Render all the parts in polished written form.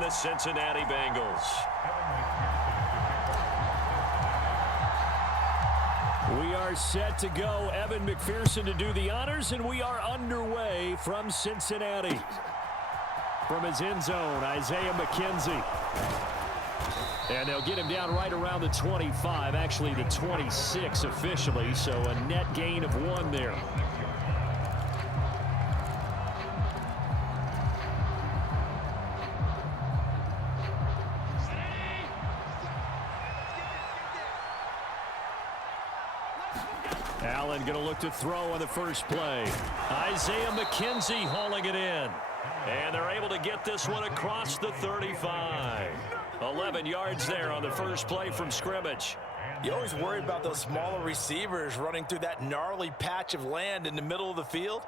and the Cincinnati Bengals. We are set to go. Evan McPherson to do the honors, and we are underway from Cincinnati. From his end zone, Isaiah McKenzie. And they'll get him down right around the 25, actually the 26 officially, so a net gain of 1 there. Allen going to look to throw on the first play. Isaiah McKenzie hauling it in. And they're able to get this one across the 35. 11 yards there on the first play from scrimmage. You always worry about those smaller receivers running through that gnarly patch of land in the middle of the field.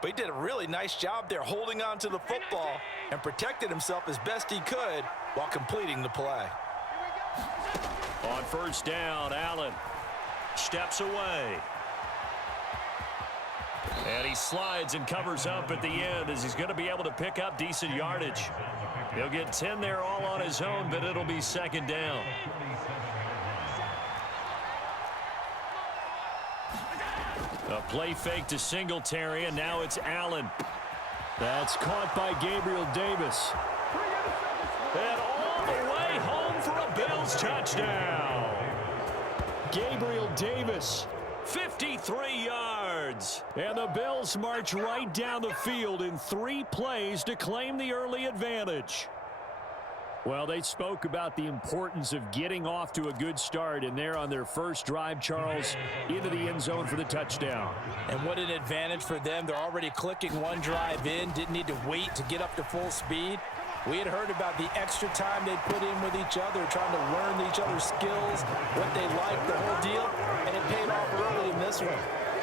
But he did a really nice job there holding on to the football and protected himself as best he could while completing the play. On first down, Allen steps away. And he slides and covers up at the end as he's going to be able to pick up decent yardage. He'll get 10 there all on his own, but it'll be second down. A play fake to Singletary, and now it's Allen. That's caught by Gabriel Davis. And all the way home for a Bills touchdown. Gabriel Davis, 53 yards. And the Bills march right down the field in 3 plays to claim the early advantage. Well, they spoke about the importance of getting off to a good start, and they're on their first drive, Charles, into the end zone for the touchdown. And what an advantage for them. They're already clicking 1 drive in, didn't need to wait to get up to full speed. We had heard about the extra time they put in with each other, trying to learn each other's skills, what they like, the whole deal, and it paid off early in this one.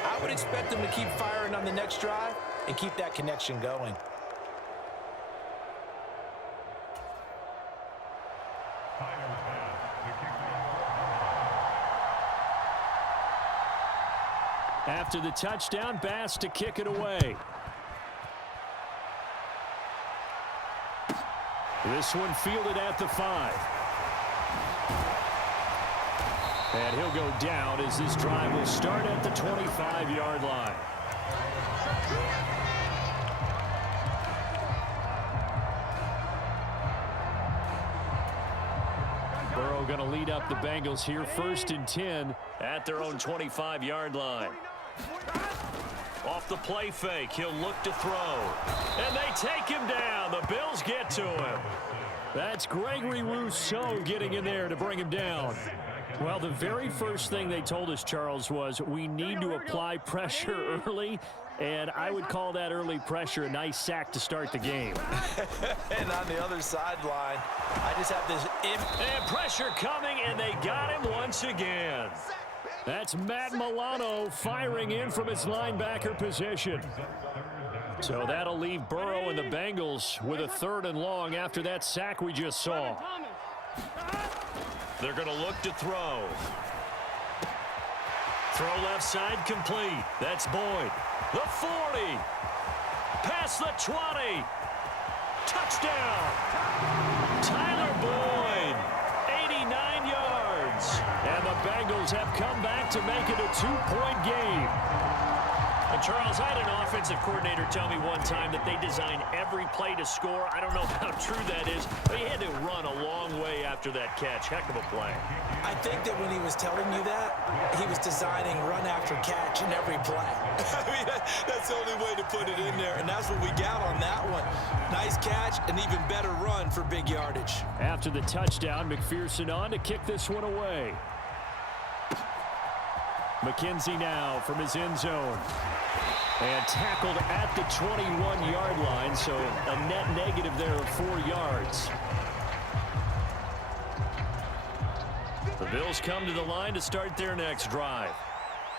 I would expect them to keep firing on the next drive and keep that connection going. After the touchdown, Bass to kick it away. This one fielded at the 5. And he'll go down as this drive will start at the 25-yard line. Burrow going to lead up the Bengals here, 1st and 10 at their own 25-yard line. Off the play fake, he'll look to throw. And they take him down. The Bills get to him. That's Gregory Rousseau getting in there to bring him down. Well, the very first thing they told us, Charles, was we need to apply pressure early, and I would call that early pressure a nice sack to start the game. And on the other sideline, I just have this... And pressure coming, and they got him once again. That's Matt Milano firing in from his linebacker position. So that'll leave Burrow and the Bengals with a 3rd and long after that sack we just saw. They're going to look to throw. Throw left side complete. That's Boyd. The 40. Past the 20. Touchdown. Tyler Boyd. 89 yards. And the Bengals have come back to make it a 2-point game. And Charles, I had an offensive coordinator tell me one time that they design every play to score. I don't know how true that is, but he had to run a long way after that catch. Heck of a play. I think that when he was telling you that, he was designing run after catch in every play. I mean, that's the only way to put it in there, and that's what we got on that one. Nice catch, an even better run for big yardage. After the touchdown, McPherson on to kick this one away. McKenzie now from his end zone. And tackled at the 21-yard line, so a net negative there of 4 yards. The Bills come to the line to start their next drive.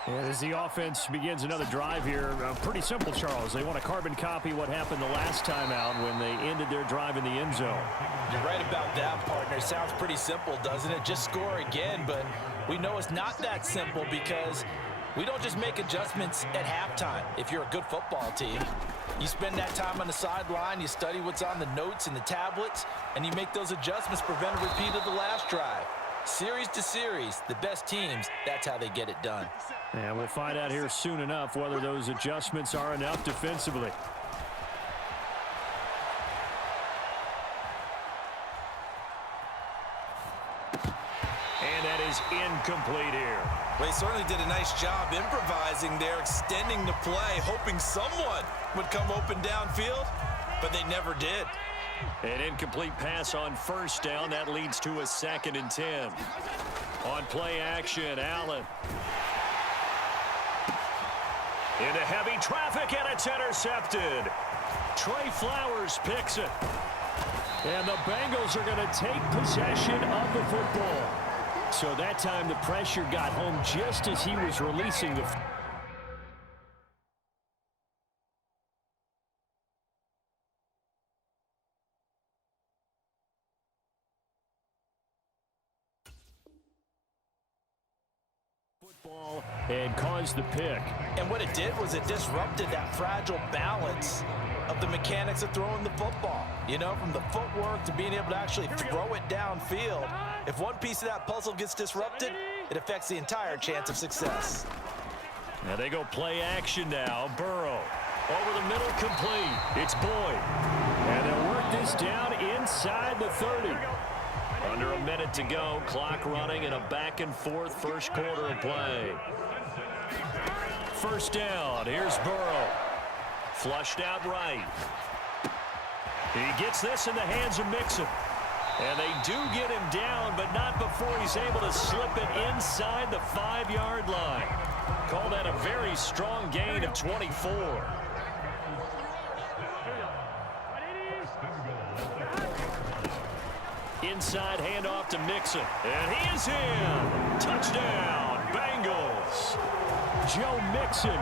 And as the offense begins another drive here, pretty simple, Charles. They want to carbon copy what happened the last time out when they ended their drive in the end zone. You're right about that, partner. Sounds pretty simple, doesn't it? Just score again, but we know it's not that simple because we don't just make adjustments at halftime if you're a good football team. You spend that time on the sideline, you study what's on the notes and the tablets, and you make those adjustments to prevent a repeat of the last drive. Series to series, the best teams, that's how they get it done. And we'll find out here soon enough whether those adjustments are enough defensively. And that is incomplete here. Well, he certainly did a nice job improvising there, extending the play, hoping someone would come open downfield, but they never did. An incomplete pass on first down. That leads to a 2nd and 10. On play action, Allen. Into heavy traffic, and it's intercepted. Trey Flowers picks it. And the Bengals are going to take possession of the football. So that time the pressure got home just as he was releasing the football and caused the pick. And what it did was it disrupted that fragile balance of the mechanics of throwing the football. You know, from the footwork to being able to actually throw it downfield. If one piece of that puzzle gets disrupted, it affects the entire chance of success. Now they go play action now. Burrow over the middle, complete. It's Boyd. And they'll work this down inside the 30. Under a minute to go, clock running in a back-and-forth first quarter of play. First down, here's Burrow. Flushed out right. He gets this in the hands of Mixon. And they do get him down, but not before he's able to slip it inside the 5-yard line. Call that a very strong gain of 24. Inside handoff to Mixon. And he is in. Touchdown, Bengals. Joe Mixon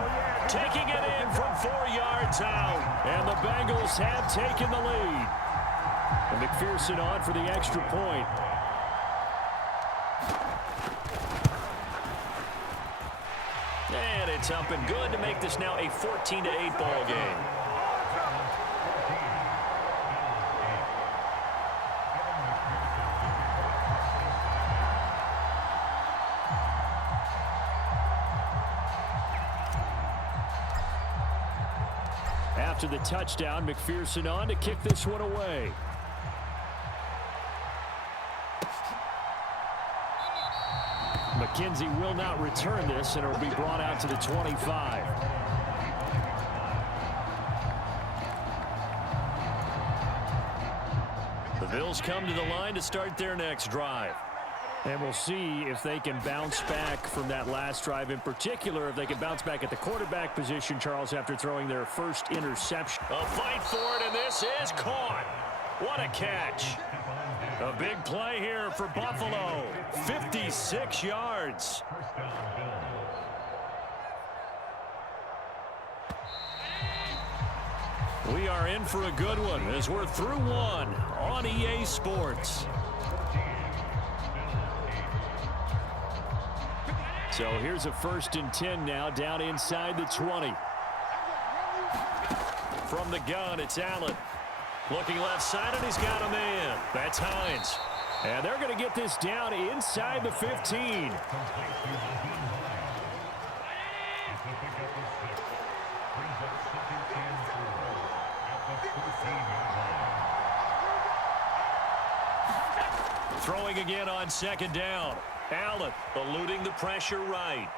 Taking it in from 4 yards out. And the Bengals have taken the lead. And McPherson on for the extra point. And it's up and good to make this now a 14-8 ball game. After the touchdown, McPherson on to kick this one away. McKenzie will not return this, and it will be brought out to the 25. The Bills come to the line to start their next drive. And we'll see if they can bounce back from that last drive, in particular, if they can bounce back at the quarterback position, Charles, after throwing their first interception. A fight for it, and this is caught. What a catch. A big play here for Buffalo. 56 yards. We are in for a good one as we're through one on EA Sports. So here's a 1st and 10 now, down inside the 20. From the gun, it's Allen. Looking left side, and he's got a man. That's Hines. And they're going to get this down inside the 15. Throwing again on 2nd down. Allen eluding the pressure right.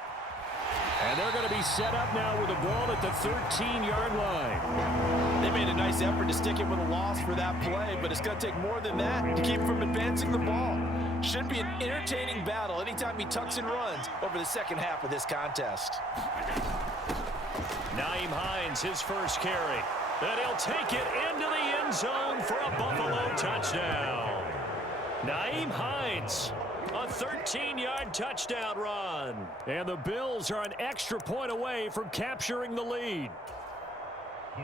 And they're going to be set up now with the ball at the 13-yard line. They made a nice effort to stick it with a loss for that play, but it's going to take more than that to keep from advancing the ball. Should be an entertaining battle anytime he tucks and runs over the second half of this contest. Nyheim Hines, his first carry. And he'll take it into the end zone for a Buffalo touchdown. Nyheim Hines, a 13-yard touchdown run. And the Bills are an extra point away from capturing the lead.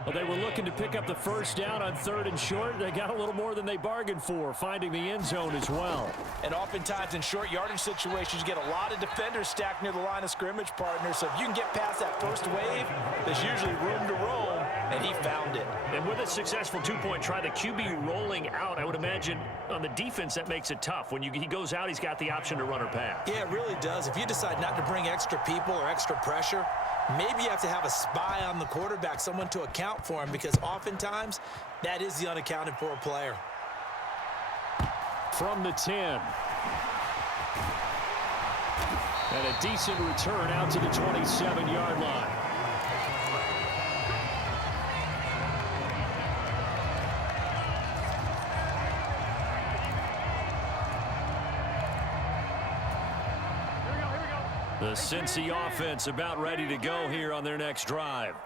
Well, they were looking to pick up the first down on 3rd and short. They got a little more than they bargained for, finding the end zone as well. And oftentimes in short yardage situations, you get a lot of defenders stacked near the line of scrimmage, partner. So if you can get past that first wave, there's usually room to roam. and he found it. And with a successful two-point try, the QB rolling out, I would imagine on the defense that makes it tough. When he goes out, he's got the option to run or pass. Yeah, it really does. If you decide not to bring extra people or extra pressure, maybe you have to have a spy on the quarterback, someone to account for him, because oftentimes that is the unaccounted for player. From the 10. And a decent return out to the 27-yard line. The Cincy offense about ready to go here on their next drive.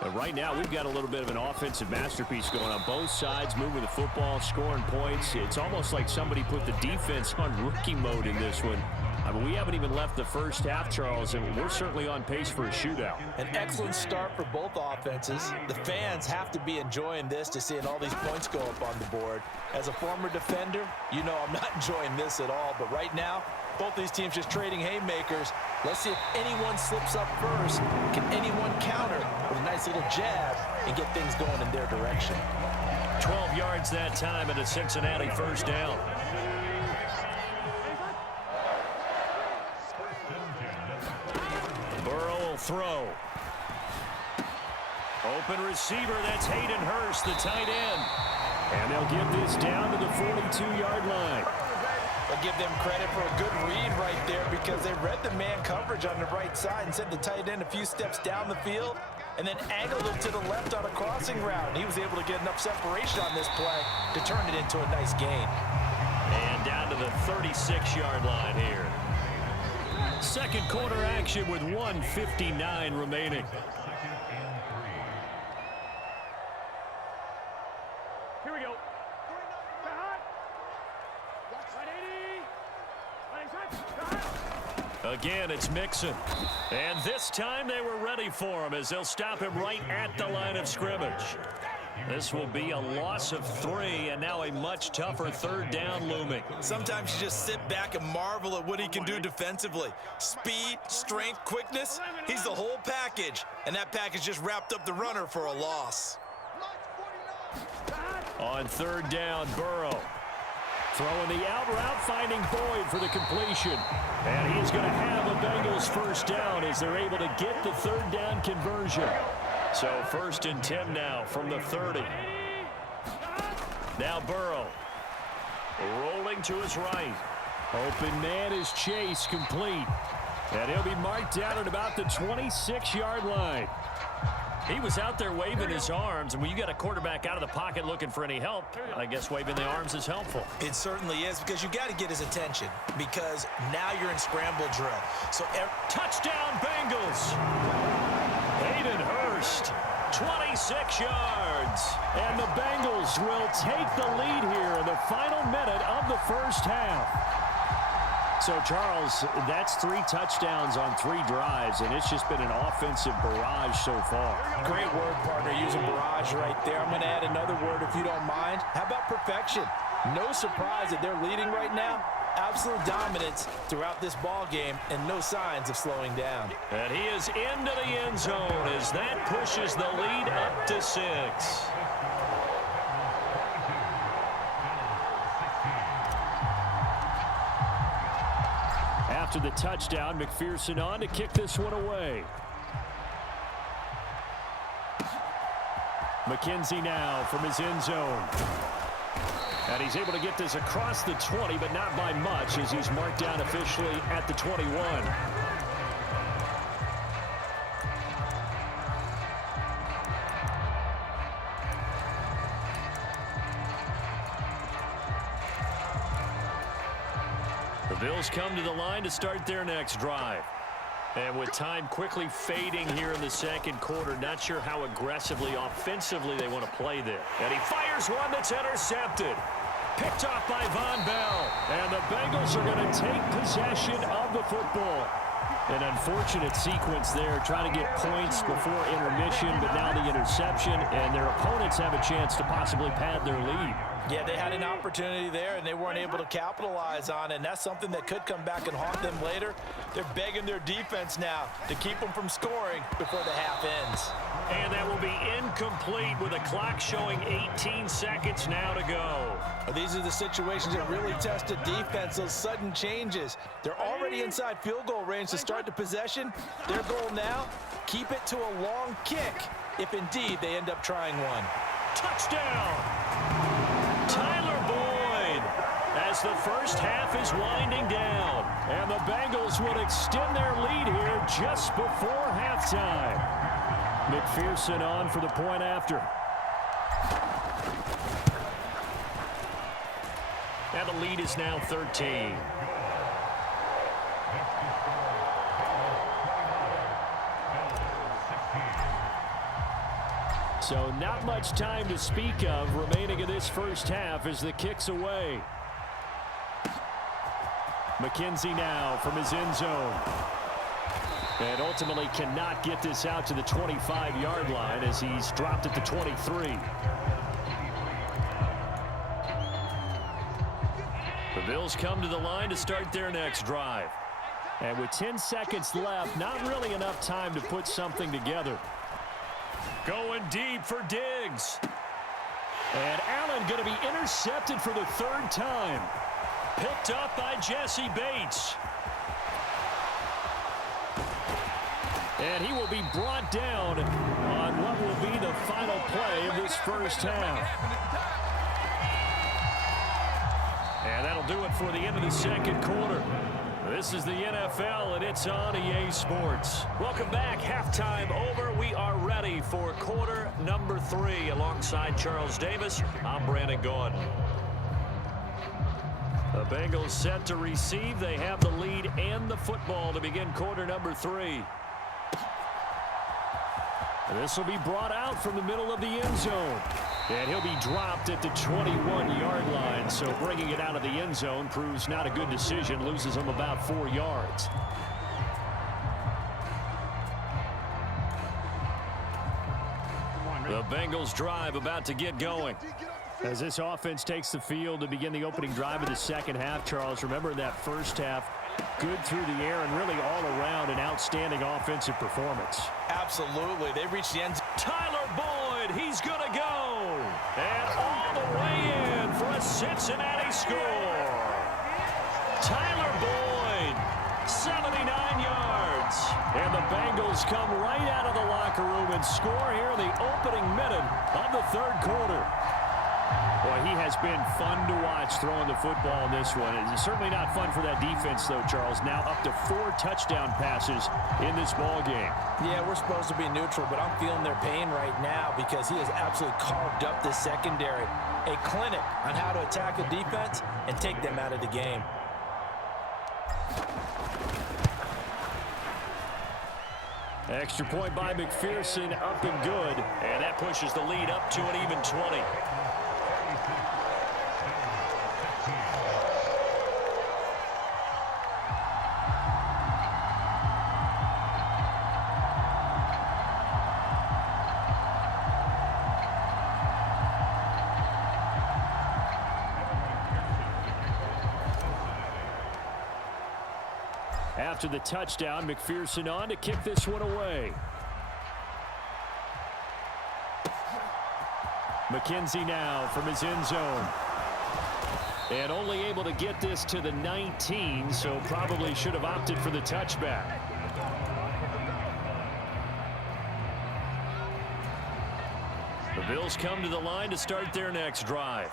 But right now, we've got a little bit of an offensive masterpiece going on both sides, moving the football, scoring points. It's almost like somebody put the defense on rookie mode in this one. I mean, we haven't even left the first half, Charles, and we're certainly on pace for a shootout. An excellent start for both offenses. The fans have to be enjoying this to seeing all these points go up on the board. As a former defender, you know I'm not enjoying this at all. But right now, both these teams just trading haymakers. Let's see if anyone slips up first. Can anyone counter with a nice little jab and get things going in their direction? 12 yards that time and a Cincinnati first down. Burrow will throw. Open receiver, that's Hayden Hurst, the tight end. And they'll get this down to the 42-yard line. I'll give them credit for a good read right there, because they read the man coverage on the right side and sent the tight end a few steps down the field and then angled it to the left on a crossing route. And he was able to get enough separation on this play to turn it into a nice gain. And down to the 36-yard line here. Second quarter action with 1:59 remaining. Here we go. Again, it's Mixon. And this time they were ready for him as they'll stop him right at the line of scrimmage. This will be a loss of 3, and now a much tougher third down looming. Sometimes you just sit back and marvel at what he can do defensively. Speed, strength, quickness, he's the whole package. And that package just wrapped up the runner for a loss. On third down, Burrow. Throwing the out route, finding Boyd for the completion. And he's going to have a Bengals first down as they're able to get the third down conversion. So first and 10 now from the 30. Now Burrow. Rolling to his right. Open man is Chase, complete. And he'll be marked down at about the 26-yard line. He was out there waving his arms, and when you got a quarterback out of the pocket looking for any help, I guess waving the arms is helpful. It certainly is, because you got to get his attention, because now you're in scramble drill. So touchdown Bengals. Hayden Hurst, 26 yards. And the Bengals will take the lead here in the final minute of the first half. So, Charles, that's 3 touchdowns on 3 drives, and it's just been an offensive barrage so far. Great word, partner, using barrage right there. I'm going to add another word if you don't mind. How about perfection? No surprise that they're leading right now. Absolute dominance throughout this ball game and no signs of slowing down. And he is into the end zone as that pushes the lead up to 6. After the touchdown, McPherson on to kick this one away. McKenzie now from his end zone. And he's able to get this across the 20, but not by much, as he's marked down officially at the 21. The Bills come to the line to start their next drive. And with time quickly fading here in the second quarter, not sure how aggressively, offensively they want to play this. And he fires one that's intercepted. Picked off by Von Bell. And the Bengals are going to take possession of the football. An unfortunate sequence there, trying to get points before intermission, but now the interception, and their opponents have a chance to possibly pad their lead. Yeah, they had an opportunity there, and they weren't able to capitalize on it, and that's something that could come back and haunt them later. They're begging their defense now to keep them from scoring before the half ends. And that will be incomplete with a clock showing 18 seconds now to go. These are the situations that really test a defense, those sudden changes. They're already inside field goal range to start the possession. Their goal now, keep it to a long kick, if indeed they end up trying one. Touchdown! Tyler Boyd, as the first half is winding down. And the Bengals would extend their lead here just before halftime. McPherson on for the point after. And the lead is now 13. So not much time to speak of remaining in this first half as the kick's away. McKenzie now from his end zone. And ultimately cannot get this out to the 25-yard line as he's dropped at the 23. The Bills come to the line to start their next drive. And with 10 seconds left, not really enough time to put something together. Going deep for Diggs. And Allen going to be intercepted for the third time. Picked up by Jesse Bates. And he will be brought down on what will be the final play of this first half. And that'll do it for the end of the second quarter. This is the NFL, and it's on EA Sports. Welcome back. Halftime over. We are ready for quarter number 3. Alongside Charles Davis, I'm Brandon Gordon. The Bengals set to receive. They have the lead and the football to begin quarter number 3. This will be brought out from the middle of the end zone. And he'll be dropped at the 21-yard line. So bringing it out of the end zone proves not a good decision. Loses him about 4 yards. The Bengals drive about to get going. As this offense takes the field to begin the opening drive of the second half, Charles, remember that first half, good through the air and really all around an outstanding offensive performance. Absolutely. They reached the end zone. Tyler Boyd, he's going to go. And all the way in for a Cincinnati score. Tyler Boyd, 79 yards. And the Bengals come right out of the locker room and score here in the opening minute of the third quarter. Boy, he has been fun to watch throwing the football in this one. It's certainly not fun for that defense, though, Charles. Now up to 4 touchdown passes in this ball game. Yeah, we're supposed to be neutral, but I'm feeling their pain right now because he has absolutely carved up this secondary. A clinic on how to attack a defense and take them out of the game. Extra point by McPherson, up and good. And that pushes the lead up to an even 20. After the touchdown, McPherson on to kick this one away. McKenzie now from his end zone. And only able to get this to the 19, so probably should have opted for the touchback. The Bills come to the line to start their next drive.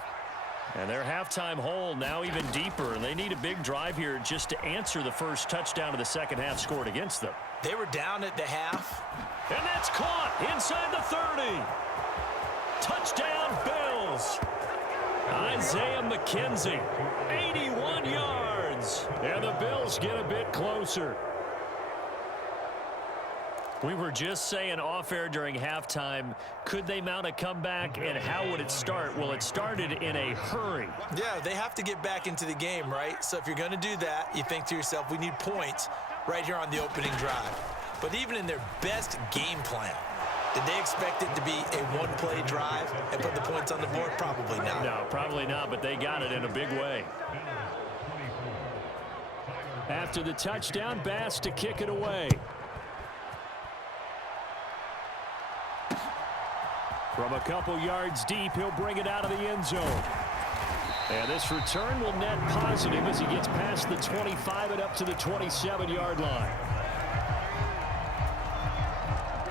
And their halftime hole now even deeper. And they need a big drive here just to answer the first touchdown of the second half scored against them. They were down at the half. And that's caught inside the 30. Touchdown Bills. Isaiah McKenzie, 81 yards. And the Bills get a bit closer. We were just saying off air during halftime, could they mount a comeback and how would it start? Well, it started in a hurry. Yeah, they have to get back into the game, right? So if you're going to do that, you think to yourself, we need points right here on the opening drive. But even in their best game plan, Did they expect it to be a one-play drive and put the points on the board? Probably not. No, probably not, but they got it in a big way. After the touchdown, Bass to kick it away. From a couple yards deep, he'll bring it out of the end zone. And this return will net positive as he gets past the 25 and up to the 27-yard line.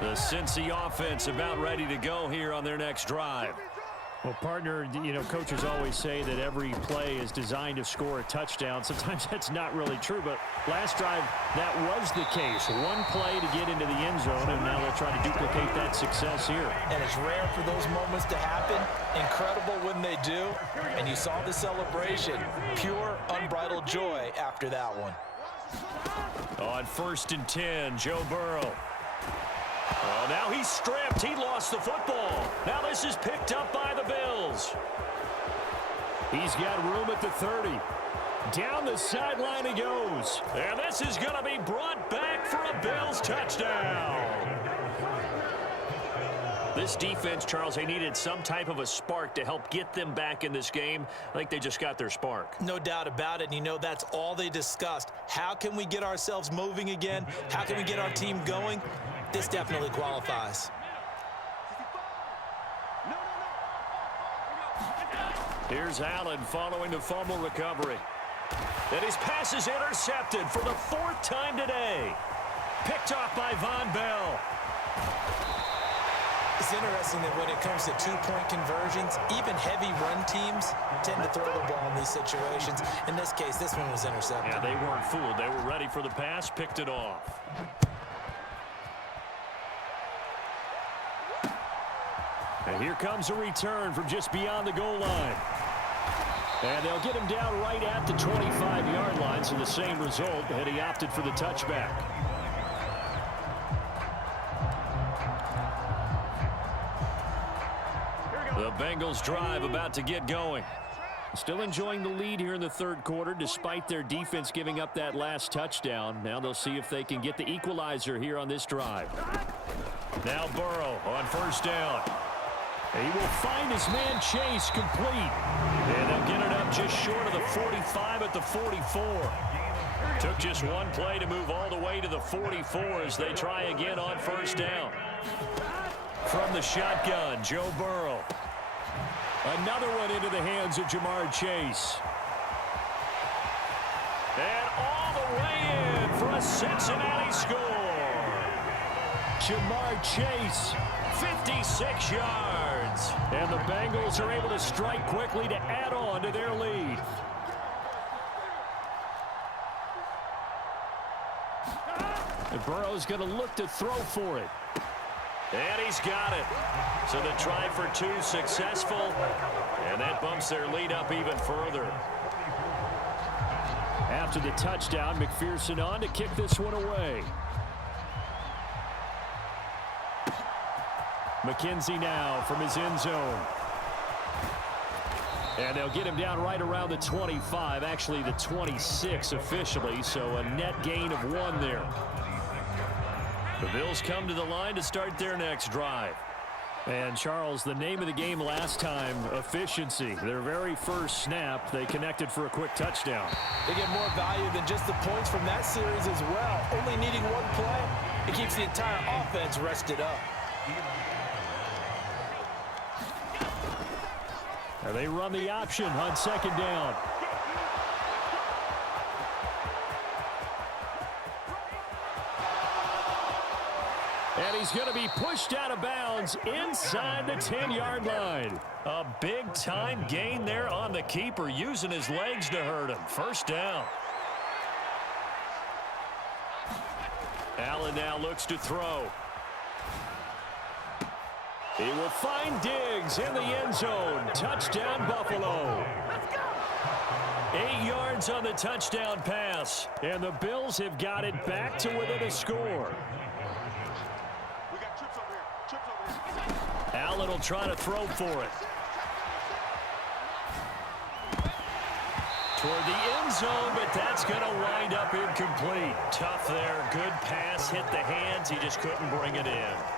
The Cincy offense about ready to go here on their next drive. Well, partner, you know, coaches always say that every play is designed to score a touchdown. Sometimes that's not really true, but last drive, that was the case. One play to get into the end zone, and now they'll try to duplicate that success here. And it's rare for those moments to happen. Incredible when they do. And you saw the celebration. Pure, unbridled joy after that one. On 1st and 10, Joe Burrow. Oh, now he's stripped. He lost the football. Now this is picked up by the Bills. He's got room at the 30. Down the sideline he goes. And this is going to be brought back for a Bills touchdown. This defense, Charles, they needed some type of a spark to help get them back in this game. I think they just got their spark. No doubt about it. And you know, that's all they discussed. How can we get ourselves moving again? How can we get our team going? This definitely qualifies. Here's Allen following the fumble recovery. And his pass is intercepted for the 4th time today. Picked off by Von Bell. It's interesting that when it comes to two-point conversions, even heavy run teams tend to throw the ball in these situations. In this case, this one was intercepted. Yeah, they weren't fooled. They were ready for the pass, picked it off. And here comes a return from just beyond the goal line. And they'll get him down right at the 25-yard line, so the same result, and he opted for the touchback. The Bengals drive about to get going. Still enjoying the lead here in the third quarter, despite their defense giving up that last touchdown. Now they'll see if they can get the equalizer here on this drive. Now Burrow on 1st down. He will find his man Chase complete. And they'll get it up just short of the 45 at the 44. Took just one play to move all the way to the 44 as they try again on 1st down. From the shotgun, Joe Burrow. Another one into the hands of Jamar Chase. And all the way in for a Cincinnati score. Jamar Chase, 56 yards. And the Bengals are able to strike quickly to add on to their lead. And Burrow's going to look to throw for it. And he's got it. So the try for 2 successful. And that bumps their lead up even further. After the touchdown, McPherson on to kick this one away. McKenzie now from his end zone. And they'll get him down right around the 25, actually the 26 officially, so a net gain of 1 there. The Bills come to the line to start their next drive. And, Charles, the name of the game last time, efficiency. Their very first snap, they connected for a quick touchdown. They get more value than just the points from that series as well. Only needing one play, it keeps the entire offense rested up. And they run the option on 2nd down. And he's going to be pushed out of bounds inside the 10-yard line. A big-time gain there on the keeper, using his legs to hurt him. 1st down. Allen now looks to throw. He will find Diggs in the end zone. Touchdown, Buffalo. 8 yards on the touchdown pass. And the Bills have got it back to within a score. Allen will try to throw for it. Toward the end zone, but that's going to wind up incomplete. Tough there. Good pass. Hit the hands. He just couldn't bring it in.